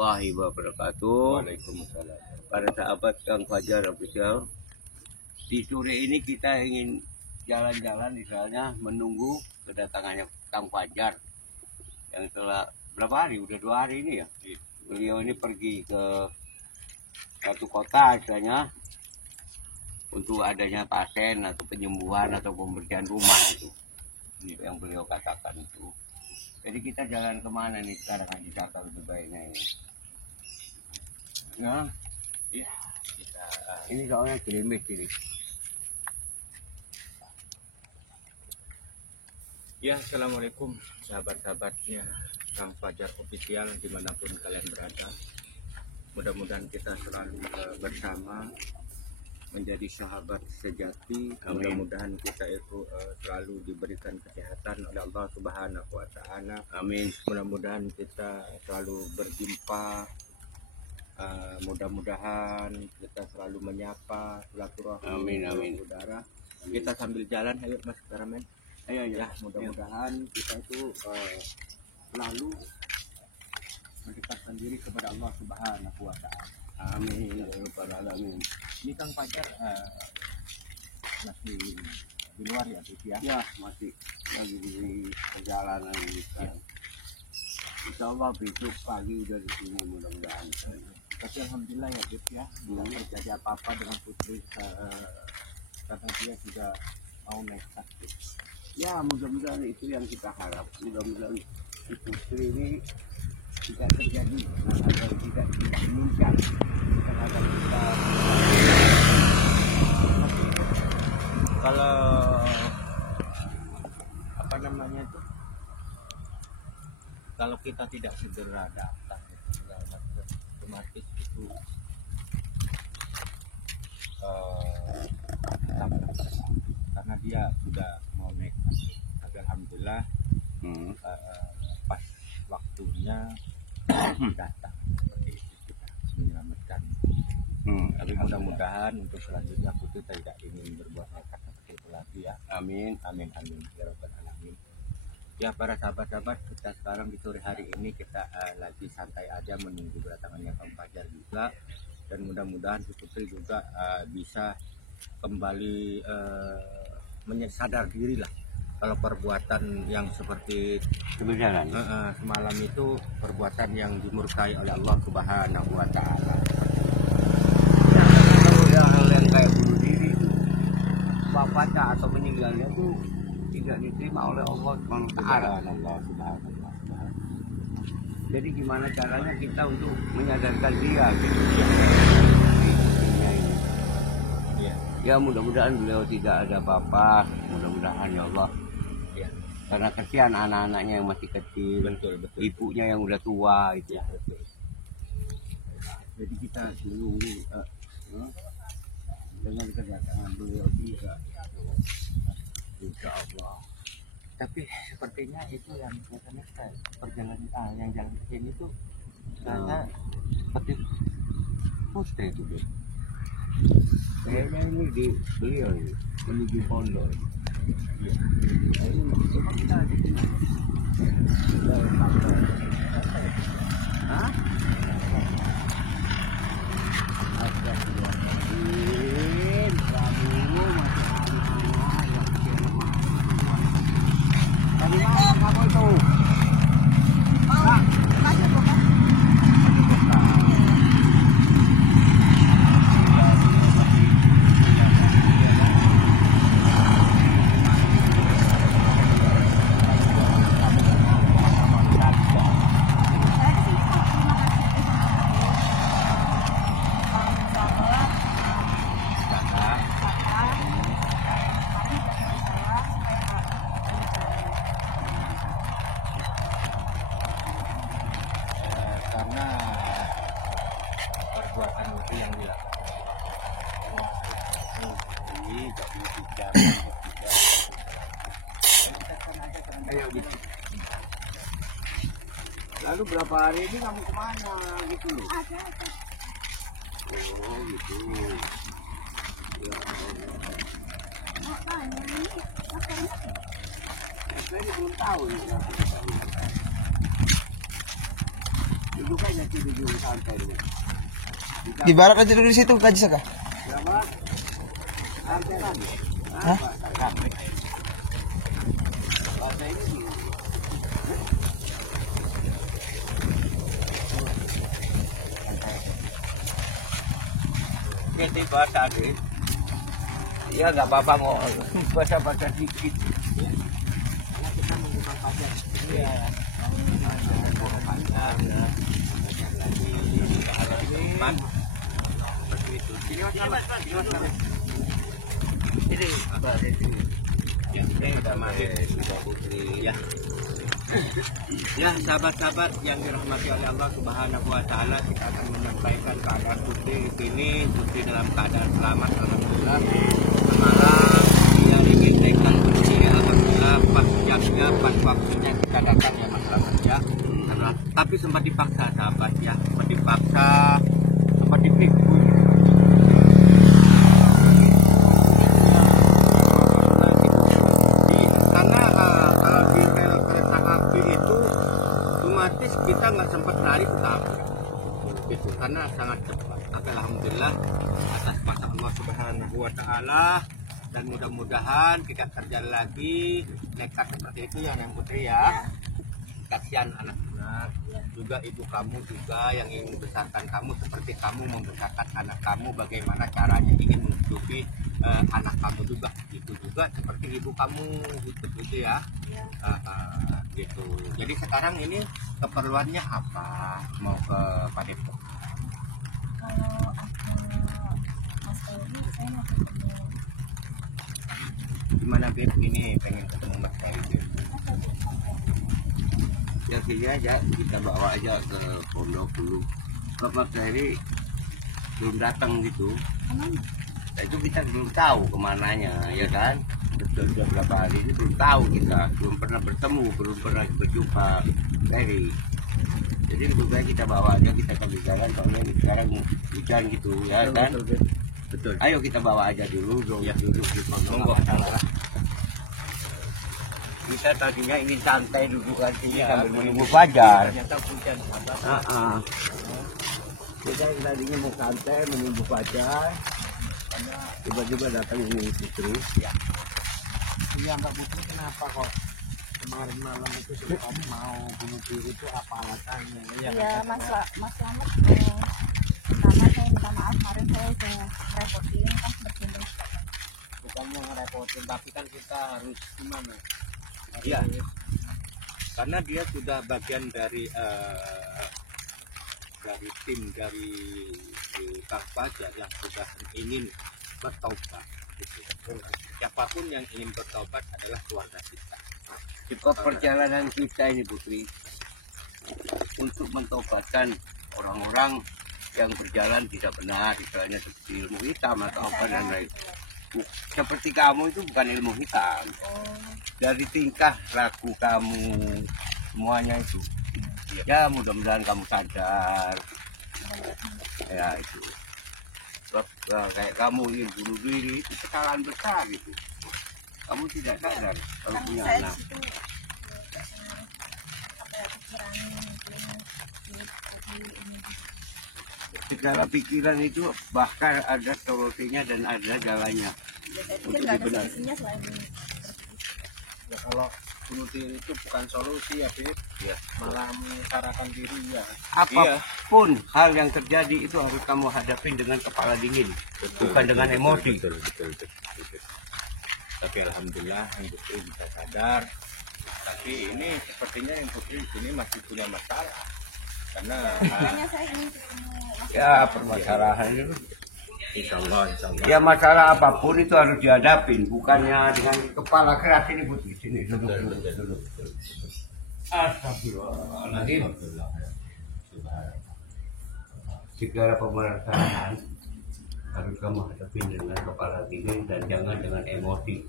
warahmatullahi wabarakatuh. Waalaikumsalam. Para sahabat Kang Fajar Official, di sore ini kita ingin jalan-jalan misalnya menunggu kedatangannya Kang Fajar yang telah berapa hari? Udah 2 hari ini ya. Beliau ini pergi ke satu kota misalnya untuk adanya pasien atau penyembuhan atau pembersihan rumah itu yang beliau katakan itu. Jadi kita jalan kemana nih sekarang di Jakarta lebih baiknya ini? Ya, Ya, kita ini soalnya gerimis ini. ya, assalamualaikum sahabat-sahabatnya Kang Fajar Official dimanapun kalian berada. Mudah-mudahan kita selalu bersama menjadi sahabat sejati. Mudah-mudahan kita itu selalu diberikan kesehatan oleh Allah Subhanahu wa Ta'ala. Amin. Mudah-mudahan kita selalu berjumpa. Mudah-mudahan kita selalu menyapa silaturahmi. Amin, amin. Saudara. Kita sambil jalan, ayo Mas Karamen. Ayo Ya, mudah-mudahan kita itu selalu mendekatkan diri kepada Allah Subhanahu wa Ta'ala. Amin ya rabbal alamin. Ini Kang Fajar masih di luar ya, Gus ya? Ya, masih lagi di perjalanan ini sekarang. Insya Allah besok pagi udah di sini mudah-mudahan. Tapi alhamdulillah ya, Gus ya, tidak terjadi apa-apa dengan putri karena dia juga mau naik sakit. Ya, mudah-mudahan itu yang kita harap. Mudah-mudahan si putri ini tidak terjadi hal-hal yang tidak diinginkan terhadap kita. Kalau apa namanya itu, kalau kita tidak segera datang otomatis itu karena dia sudah mau naik. Tapi alhamdulillah pas waktunya datang seperti itu, kita menyelamatkan. Tapi mudah-mudahan untuk selanjutnya putri tidak ingin berbuat nekat seperti itu lagi ya. Amin. Amin amin ya rabbal alamin. Ya, para sahabat-sahabat, kita sekarang di sore hari ini kita lagi santai aja menunggu kedatangannya Kang Fajar juga, dan mudah-mudahan si putri juga bisa kembali sadar diri lah kalau perbuatan yang seperti Kebenaran. semalam itu perbuatan yang dimurkai oleh Allah Subhanahu wa Ta'ala. Kalau hal yang kayak bunuh diri itu wafatnya atau meninggalnya itu tidak diterima oleh Allah SWT. Allah Subhanahu wa Ta'ala. Jadi gimana caranya kita untuk menyadarkan dia gitu. Iya. Ya mudah-mudahan beliau tidak ada apa-apa, mudah-mudahan ya Allah. Iya. Karena kesian anak-anaknya yang masih kecil, Betul. ibunya yang udah tua itu. Ya, betul. Jadi kita menunggu dengan kedatangan beliau juga. Insya Allah. Tapi sepertinya itu yang biasanya perjalanan yang jalan ke sini tuh kayaknya seperti putri itu deh. Kayaknya ini di beliau ini menuju pondok. Iya. Ini maksudnya kita di sini. Hah? Astagfirullahaladzim, kamu masih anak-anak yang kecil lemah. Tadi malam kamu itu? Masih bukan? Karena perbuatan itu yang dilakukan Ini tak bisa. Ayo gitu. Lalu berapa hari ini kamu kemana gitu loh? Ada. Oh gitu. Ya Allah. Makanya ini makanya Saya ini belum tahu ini. Duduk Makanya tidur dulu santai dulu. Di barat aja dulu di situ Kak Jisaka. Berapa? Santai lagi. Hah? Bahasa ini dulu. Jadi bahasa ini. Ya nggak apa-apa mau bahasa dikit. Karena kita membuka pajar. Iya. Ya sahabat-sahabat yang dirahmati oleh Allah Subhanahu wa taala, kita akan menyampaikan keadaan Putri di sini. Putri dalam keadaan selamat alhamdulillah. Sekarang dia ingin naikkan kunci alhamdulillah pas jamnya pas waktunya kita datang ya Mas Selamat ya. Tapi sempat dipaksa sahabat ya, sempat dipaksa, sempat dipikul. Karena kalau di rel kereta api itu otomatis kita nggak sempat lari tetap gitu, karena sangat cepat. Tapi alhamdulillah atas kuasa Allah Subhanahu wa taala, dan mudah-mudahan tidak terjadi lagi nekat seperti itu ya Neng Putri ya. Kasihan anak-anak, juga ibu kamu juga yang ingin membesarkan kamu seperti kamu membesarkan anak kamu, bagaimana caranya ingin menghidupi anak kamu juga, itu juga seperti ibu kamu gitu ya. Gitu. Jadi sekarang ini keperluannya apa? Mau ke Pak Depok? Kalau aku Mas Ferry, saya mau ketemu. Gimana Beb ini pengen ketemu Mas Ferry? Ya sini aja, kita bawa aja ke pondok dulu. Mas Ferry belum datang gitu. Kemana? Nah, itu kita belum tahu kemananya, ya kan? Sudah berapa hari ini belum tahu, kita belum pernah bertemu, belum pernah berjumpa Ferry. Jadi lebih baik kita bawa aja, kita sambil jalan, soalnya sekarang hujan gitu ya kan? Betul. Ayo kita bawa aja dulu, ya duduk di monggo. Kita tadinya ingin santai duduk kan sini sambil menunggu fajar. Ternyata hujan sahabat. Kita tadinya mau santai menunggu fajar, karena tiba-tiba datang ini Putri. Ya. Iya Mbak Putri, kenapa kok kemarin malam itu sempat mau bunuh diri itu apa alasannya? Ya Mas Selamat, pertama saya minta maaf kemarin saya udah repotin kan berkunjung. Bukan mau ngerepotin, tapi kan kita harus gimana? Iya. Karena dia sudah bagian dari tim dari Kang Fajar yang sudah ingin bertaubat. Gitu. Siapapun yang ingin bertaubat adalah keluarga kita. Sebab perjalanan kita ini Putri untuk mentaubatkan orang-orang yang berjalan tidak benar, misalnya seperti ilmu hitam atau apa dan lain. Seperti kamu itu bukan ilmu hitam. Dari tingkah laku kamu semuanya itu. Ya mudah-mudahan kamu sadar. Ya itu. Sebab kayak kamu ingin bunuh diri itu kesalahan besar itu. Kamu tidak sadar kalau punya anak. Segala pikiran itu bahkan ada solusinya dan ada jalannya. Mungkin nggak ada solusinya selain Ya kalau bunuh diri itu bukan solusi ya, Bib. Ya. Malah mengutarakan diri ya. Apapun hal yang terjadi itu harus kamu hadapin dengan kepala dingin, bukan dengan emosi. Betul. Tapi alhamdulillah yang Putri bisa sadar. Tapi ini sepertinya yang Putri ini masih punya masalah. Karena makanya saya ingin ketemu Mas. Ya permasalahan itu. insya Allah. Ya masalah apapun itu harus dihadapin, bukannya dengan kepala keras ini Putri. Sini duduk. Astagfirullahaladzim. Segala pemerintahan harus kamu hadapin dengan kepala dingin dan jangan dengan emosi,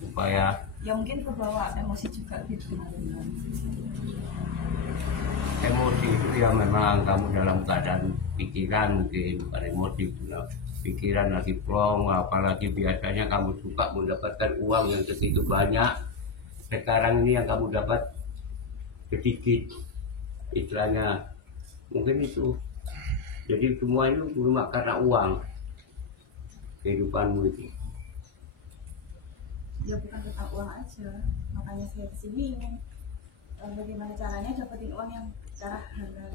supaya Ya mungkin kebawa emosi juga gitu. emosi itu ya memang kamu dalam keadaan pikiran, mungkin bukan emosi, pikiran lagi plong, apalagi biasanya kamu suka mendapatkan uang yang segitu banyak, sekarang ini yang kamu dapat sedikit, istilahnya mungkin itu. Jadi semua itu cuma karena uang kehidupanmu itu. Ya bukan tentang uang aja, makanya saya kesini ingin bagaimana caranya dapetin uang yang cara halal.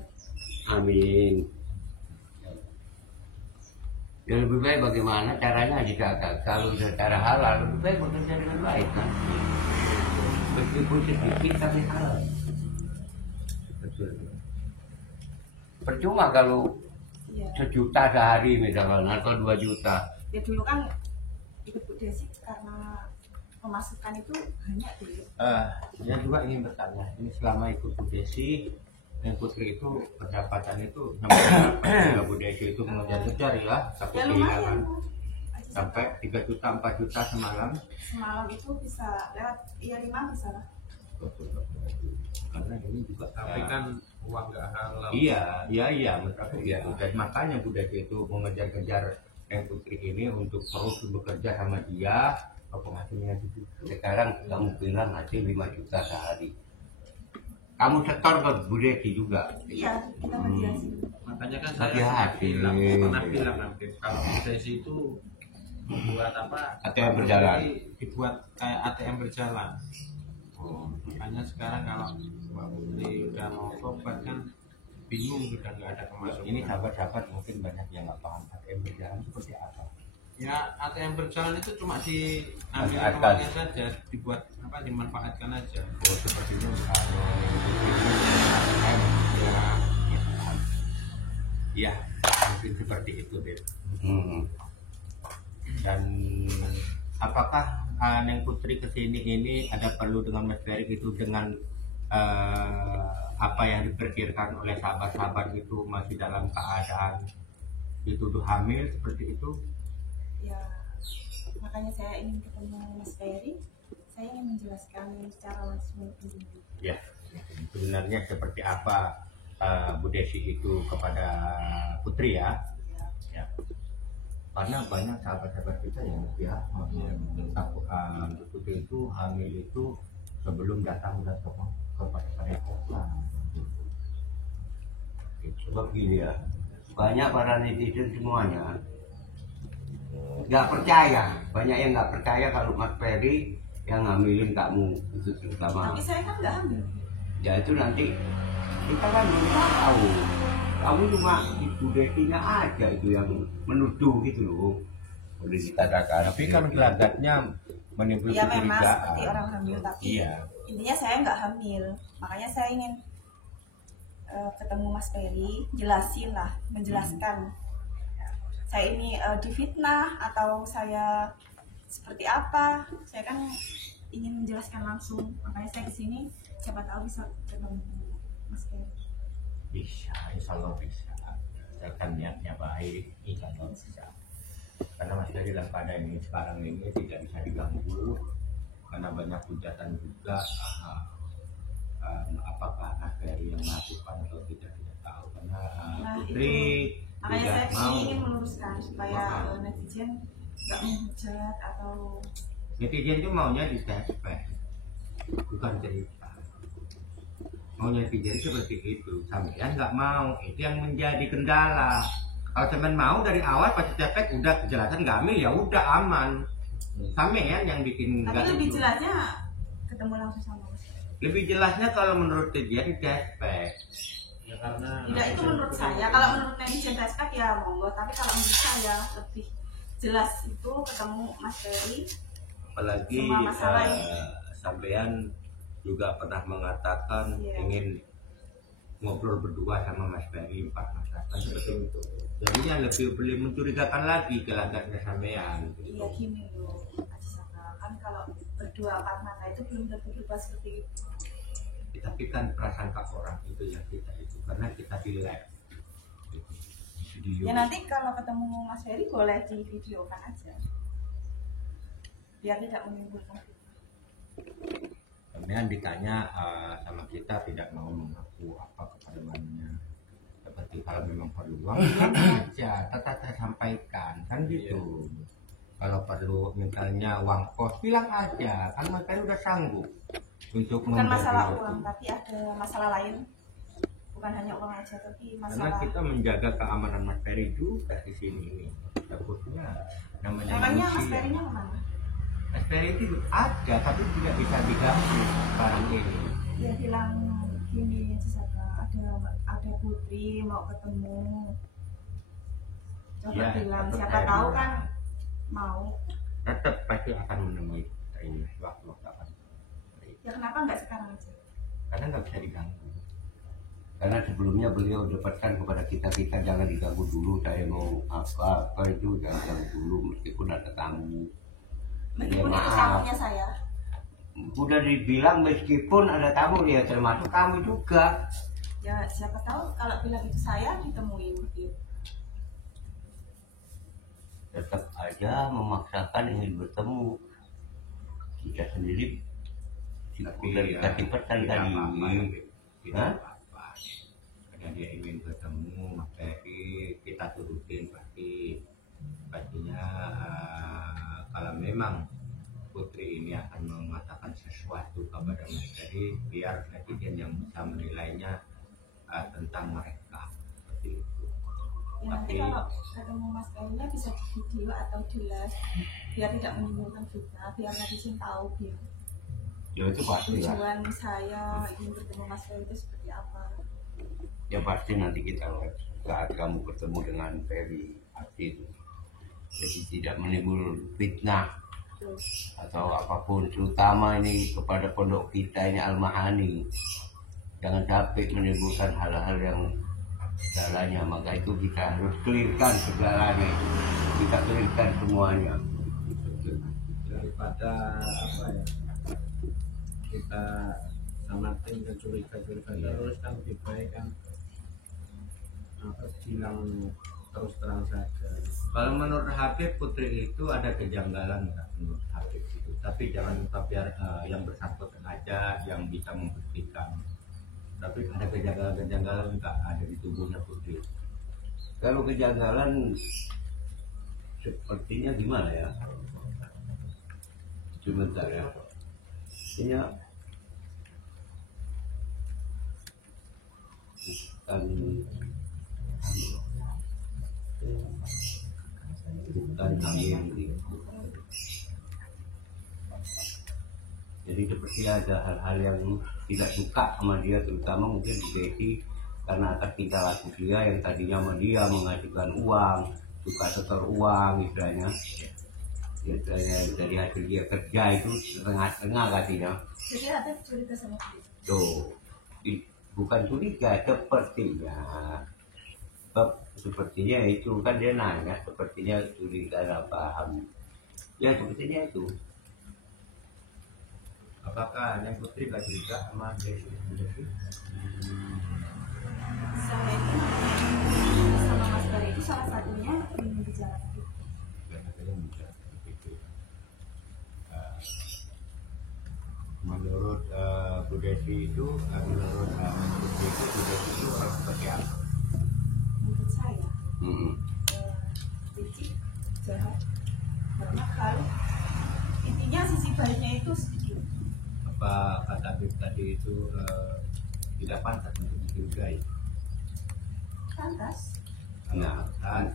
Amin. Ya lebih baik bagaimana caranya jika kalau secara halal lebih baik bekerja dengan baik kan. Meskipun sedikit tapi halal. Betul. Percuma kalau Iya. 1 juta sehari misalkan atau 2 juta. Ya dulu kan ikut Bu Desi karena pemasukan itu banyak dulu. Saya juga ingin bertanya, ini selama ikut Bu Desi dan Putri itu pendapatan itu sampai Bu Desi itu mengejar-kejar ya, tapi Ya kehilangan lumayan. Bu. sampai 3 juta 4 juta semalam. Semalam itu bisa lewat, iya 5 bisa lah. Karena ini juga Tapi kan uang nggak halal. iya menurut aku ya. Dan makanya Bu Desi itu mengejar-kejar yang Putri ini untuk terus bekerja sama dia, penghasilannya itu. Sekarang kamu bilang hasil 5 juta sehari. Kamu setor ke Bu Desi juga. Iya, kita mediasi. Makanya kan saya Hati-hati. pernah bilang nanti kalau sesi itu membuat apa? ATM berjalan. Dibuat kayak ATM berjalan. Makanya sekarang kalau Mbak Putri udah mau tobat kan bingung sudah nggak ada pemasukan. Ini sahabat-sahabat mungkin banyak yang nggak paham ATM berjalan seperti apa. Ya ATM berjalan itu cuma diambil Manfaatkan. uangnya saja, dibuat apa dimanfaatkan aja. Oh, seperti itu kalau ATM ya mungkin seperti itu deh. Dan apakah Neng Putri kesini ini ada perlu dengan Mas Ferry itu dengan apa yang diperkirakan oleh sahabat-sahabat itu masih dalam keadaan dituduh hamil seperti itu? Ya, makanya saya ingin ketemu Mas Ferry. Saya ingin menjelaskan secara langsung ini. Ya, sebenarnya seperti apa Bu Desi itu kepada Putri ya? Ya. Karena banyak sahabat-sahabat kita yang takut Putri itu hamil itu sebelum datang kepada padepokan. Sebab gini ya, banyak para netizen semuanya nggak percaya, banyak yang nggak percaya kalau Mas Ferry yang ngambilin kamu itu terutama. Tapi saya kan nggak hamil. Ya itu nanti kita kan belum tahu. Kamu cuma ibu Desinya aja itu yang menuduh gitu loh. Boleh dikatakan. Tapi kan gelagatnya menimbulkan Ya memang kecurigaan. seperti orang hamil, tapi Iya. intinya saya nggak hamil. Makanya saya ingin ketemu Mas Ferry, jelasin lah, menjelaskan. Saya ini difitnah atau saya seperti apa? Saya kan ingin menjelaskan langsung. Makanya saya kesini, siapa tahu bisa ketemu Mas Ferry. Bisa, insya Allah bisa. Asalkan niatnya baik, insya Allah bisa. Karena Mas Ferry dalam keadaan ini sekarang ini tidak bisa diganggu karena banyak hujatan juga. Apakah Mas Ferry yang melakukan atau tidak tahu karena Putri Makanya tidak saya mau. kesini ingin meluruskan supaya netizen nggak menghujat atau Netizen itu maunya di tespek, bukan cerita. Maunya netizen seperti itu, sampean nggak mau, itu yang menjadi kendala. Kalau sampean mau dari awal pas tespek udah kejelasan nggak hamil ya udah aman. Sampean yang bikin tapi nggak lebih itu. jelasnya ketemu langsung sama Mas Ferry. Lebih jelasnya kalau menurut netizen di tespek. Ya karena Tidak, itu menurut saya. Kalau menurut netizen respect ya monggo, tapi kalau menurut saya lebih jelas itu ketemu Mas Ferry. Apalagi Semua masalah sampean juga pernah mengatakan Iya. ingin ngobrol berdua sama Mas Ferry Pak Mas Hasan seperti itu. Jadinya lebih mencurigakan lagi gelagatnya sampean. Iya gini loh, kan kalau berdua empat mata itu belum tentu berubah seperti itu. Tapi kan prasangka orang itu yang kita itu karena kita di live video. Ya nanti kalau ketemu Mas Ferry boleh di videokan aja, biar tidak menimbulkan fitnah. Kemudian ditanya sama kita tidak mau mengaku apa kepada mamanya. Seperti kalau memang perlu uang aja, tetap saya sampaikan kan gitu. Kalau perlu misalnya uang kos bilang aja, kan Mas Ferry udah sanggup untuk Bukan memberi masalah itu. uang, tapi ada masalah lain. bukan hanya uang aja tapi Karena masalah. kita menjaga keamanan Mas Ferry juga di sini ini. Takutnya namanya Namanya Mas manusia. Ferry-nya kemana? Mas Ferry itu ada tapi tidak bisa diganggu sekarang ini. Dia bilang gini, Cisaka, ada Putri mau ketemu. Coba Ya, bilang, tetap siapa saya tahu bilang. kan mau. Tetap pasti akan menemui ini waktu kapan. Ya kenapa nggak sekarang aja? Karena nggak bisa diganggu. Karena sebelumnya beliau dapatkan kepada kita jangan diganggu dulu, saya mau apa itu jangan ganggu dulu meskipun ada tamu. Meskipun Ya, itu maaf. tamunya saya. Udah dibilang meskipun ada tamu dia termasuk kamu juga. Ya siapa tahu kalau bilang itu saya ditemuin gitu. Tetap aja memaksakan ingin bertemu. Kita sendiri udah dikasih pesan tidak tadi. apa-apa, tidak Hah? apa-apa. Karena dia ingin bertemu Mas Ferry, kita turutin pastinya kalau memang Putri ini akan mengatakan sesuatu kepada Mas Ferry, biar netizen yang bisa menilainya tentang mereka seperti itu. Ya nanti Tapi kalau ketemu Mas Ferry-nya bisa di video atau di live biar tidak menimbulkan fitnah, biar netizen tahu biar Ya itu pasti lah. tujuan saya ingin bertemu Mas Ferry itu seperti apa. Ya pasti nanti kita lihat saat kamu bertemu dengan Ferry pasti itu. Jadi tidak menimbul fitnah Terus atau apapun, terutama ini kepada pondok kita ini Al-Mahani. Jangan sampai menimbulkan hal-hal yang salahnya, maka itu kita harus clearkan segalanya. Kita clearkan semuanya. daripada apa ya, kita samatin ke curiga-curiga terus kan lebih baik kan bilang terus terang saja. Kalau menurut Habib Putri itu ada kejanggalan nggak menurut Habib itu? Tapi jangan biar yang bersangkutan aja yang bisa membuktikan. Tapi ada kejanggalan nggak ada di tubuhnya Putri? Kalau kejanggalan sepertinya gimana ya? Sebentar ya. Artinya bukan hamil gitu. Jadi seperti ada hal-hal yang tidak suka sama dia, terutama mungkin Bu Desi karena atas tingkah laku dia yang tadinya sama dia mengajukan uang, suka setor uang istilahnya. Ya, dari hasil dia kerja itu setengah-setengah katanya. jadi ada curiga sama dia. Tuh, bukan curiga, sepertinya itu kan dia nanya, sepertinya curiga lah paham. Ya sepertinya itu. Apakah yang Putri nggak curiga sama Desi? Saya itu sama Mas Ferry itu salah satunya ingin bicara gitu. Menurut Bu Desi itu, menurut Putri itu Bu Desi itu orang seperti apa? Menurut saya Mm-mm. licik, jahat, nakal. Intinya sisi baiknya itu sedikit. Apa kata Habib tadi itu tidak pantas untuk dicurigai? Pantas. Nah, Kan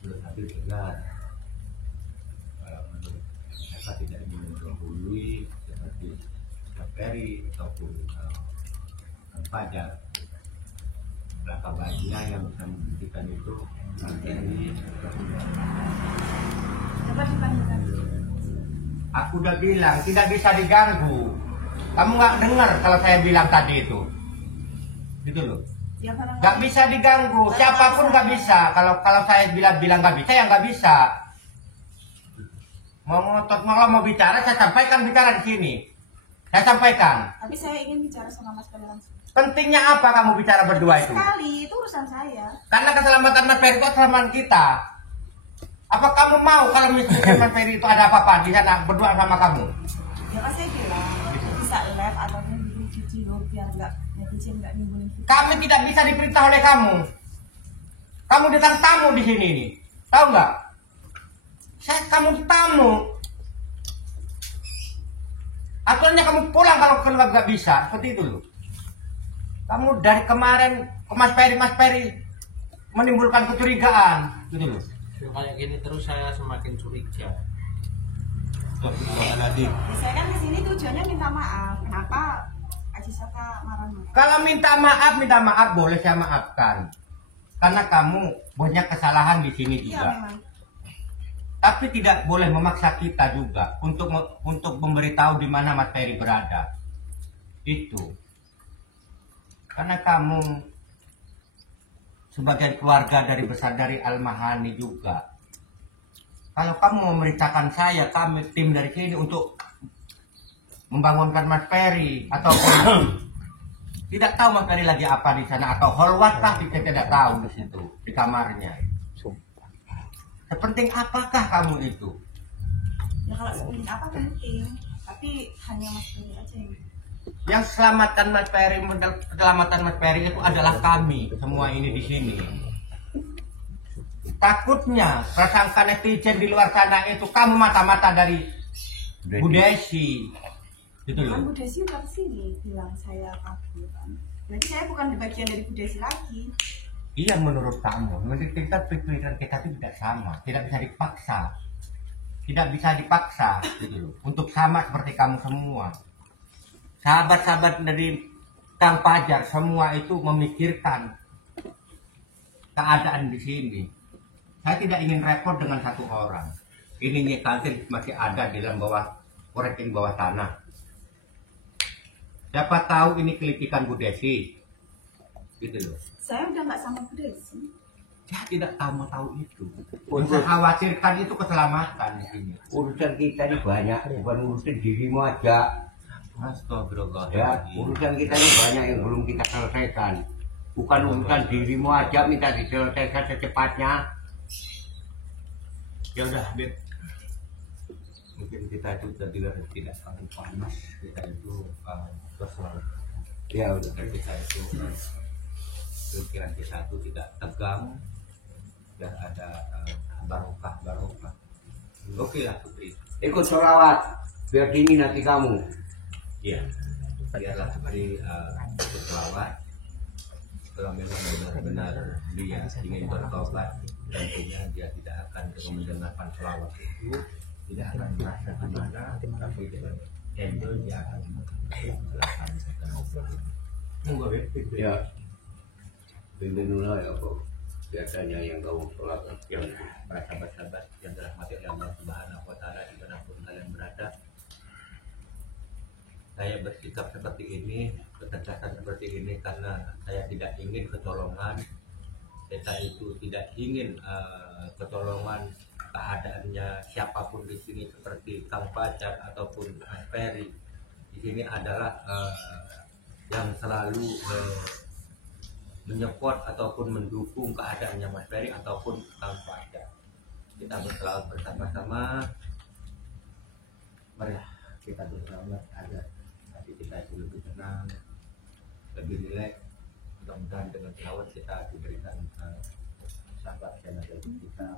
menurut Habib benar. Menurut mereka tidak ingin mendahului seperti Ferry ataupun Fajar. Belakang bajunya yang bisa membuktikan itu Ferry. Coba dibandingkan. Aku udah bilang tidak bisa diganggu. Kamu nggak dengar kalau saya bilang tadi itu, gitu loh. Ya barangkali Nggak bisa diganggu. Siapapun nggak bisa. Kalau saya bilang nggak bisa, ya nggak bisa. Mau ngotot mau bicara, saya sampaikan bicara di sini. Saya sampaikan. tapi saya ingin bicara sama Mas Ferry langsung. Pentingnya apa kamu bicara berdua itu? Sekali, itu urusan saya. Karena keselamatan Mas Ferry itu keselamatan kita. Apa kamu mau kalau misalnya Mas Ferry itu ada apa-apa di sana berdua sama kamu? Ya kan saya bilang bisa live atau bikin video biar nggak netizen nggak nimbulin fitnah. Kami tidak bisa diperintah oleh kamu. Kamu datang tamu di sini nih. Tahu nggak? Kamu tamu. Aturannya kamu pulang kalau keluar nggak bisa. Seperti itu loh. Kamu dari kemarin ke Mas Peri menimbulkan kecurigaan, gitu loh. Kayak gini terus saya semakin curiga. Saya kan kesini tujuannya minta maaf. Kenapa Haji Saka marah-marah? Kalau minta maaf boleh saya maafkan. Karena kamu banyak kesalahan di sini Iya juga. memang. Tapi tidak boleh memaksa kita juga untuk memberitahu di mana Mas Peri berada. Itu. Karena kamu sebagai keluarga dari Al-Mahani juga. Kalau kamu memerintahkan saya, kami tim dari sini untuk membangunkan Mas Peri ataupun tidak tahu Mas Peri lagi apa di sana atau holwat kita tidak tahu di situ di kamarnya. Sepenting apakah kamu itu? Ya kalau sepenting apa penting. Tapi hanya Mas Peri aja Yang selamatkan Mas Peri, keselamatan Mas Peri itu adalah kami semua ini di sini. Takutnya prasangka netizen di luar sana itu kamu mata-mata dari Bu Desi, gitu Kan loh. Bu Desi udah kesini bilang saya kabur kan. Berarti saya bukan bagian dari Bu Desi lagi. Iya menurut kamu, menurut kita pikiran kita itu tidak sama, tidak bisa dipaksa, gitu loh. Untuk sama seperti kamu semua, sahabat-sahabat dari Kang Fajar semua itu memikirkan keadaan di sini. Saya tidak ingin repot dengan satu orang. Ini Nyekantin masih ada di dalam korekin bawah tanah. Siapa tahu ini kelitikan Bu Desi, gitu loh. Saya udah nggak sama Bu Desi. Saya tidak tahu itu. Untuk khawatirkan itu keselamatan di sini. Urusan kita ini banyak, bukan urusan dirimu aja. Astagfirullah. Ya, urusan kita ini banyak yang belum kita selesaikan. Bukan urusan dirimu aja minta diselesaikan secepatnya. Ya udah, Beb. Mungkin kita itu tidak terlalu panas. Kita itu kesel. Ya udah. Kita itu pikiran kita itu tidak tegang dan ada barokah. Oke lah Putri. Ikut sholawat, biar dingin hati kamu. Iya. Biarlah Putri ikut selawat. Kalau memang benar-benar dia ingin bertobat, tentunya dia tidak akan mendengarkan selawat itu, tidak akan merasa gimana, tapi dengan enjoy dia akan melaksanakan. Enggak begitu. Ya, bimbinglah ya kok. Biasanya yang kamu sholat, Ya udah, para sahabat-sahabat yang dirahmati oleh Allah Subhanahu wa Ta'ala dimanapun kalian berada, saya bersikap seperti ini, ketegasan seperti ini karena saya tidak ingin kecolongan. Kita itu tidak ingin kecolongan keadaannya siapapun di sini seperti Kang Fajar ataupun Mas Peri. Di sini adalah yang selalu menyupport ataupun mendukung keadaannya Mas Peri ataupun Kang Fajar. Kita berselawat bersama-sama. Mari kita berselawat agar hati kita itu lebih tenang, lebih rileks. Mudah-mudahan dengan selawat kita diberikan sahabat yang ada di kita.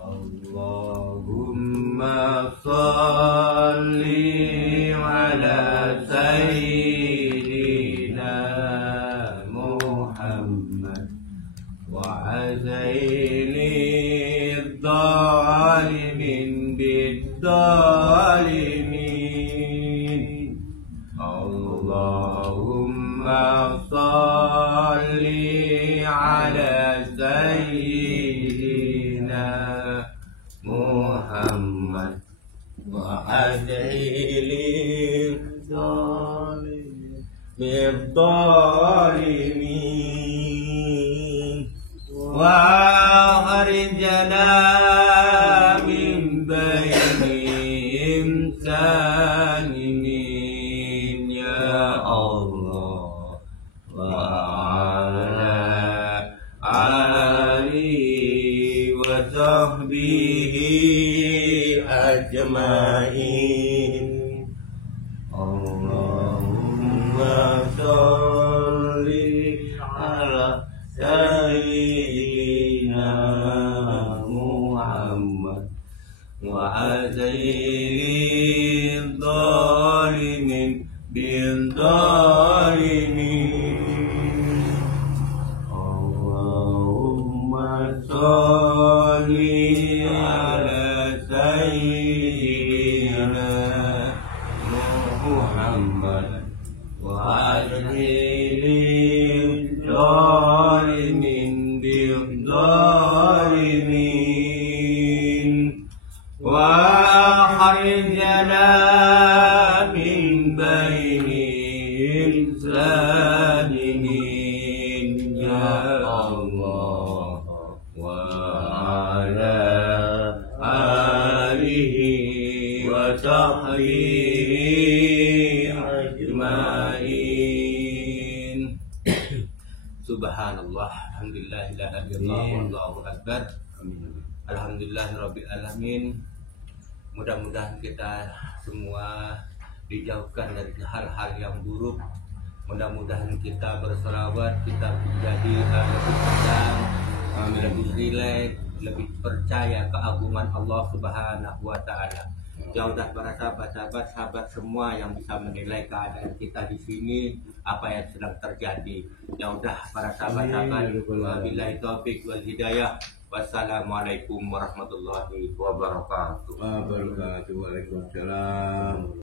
Allahumma salli ala sayyidina Muhammad wa azaini dhalimin bid-dhalimin. Allahumma salli ala sayyidina Muhammad wa azaini dhalimin bid-dhalimin wa akhrijna min bainihim salimin ya Allah wa ala alihi wa sahbihi ajma'in. Allahumma sholli ala sayyidina Muhammad wa azaini dhalimin bil salli ala sayyidina Muhammad wa ajlil zalimin bil zalimin wa akhrijna min bainil zalimin ya Allah wa ala alihi wa sahbihi ajmain. Subhanallah, alhamdulillah, ilaha illallah, wallahu akbar. Alhamdulillahirabbil alamin. Mudah-mudahan kita semua dijauhkan dari hal-hal yang buruk. Mudah-mudahan kita berselawat, kita menjadi lebih tenang, lebih rileks, lebih percaya keagungan Allah Subhanahu wa taala. Jauhlah para sahabat semua yang bisa menilai keadaan kita di sini, apa yang sedang terjadi. Jauhlah para sahabat, wabillahi taufik wal hidayah. Wassalamualaikum warahmatullahi wabarakatuh. Waalaikumsalam.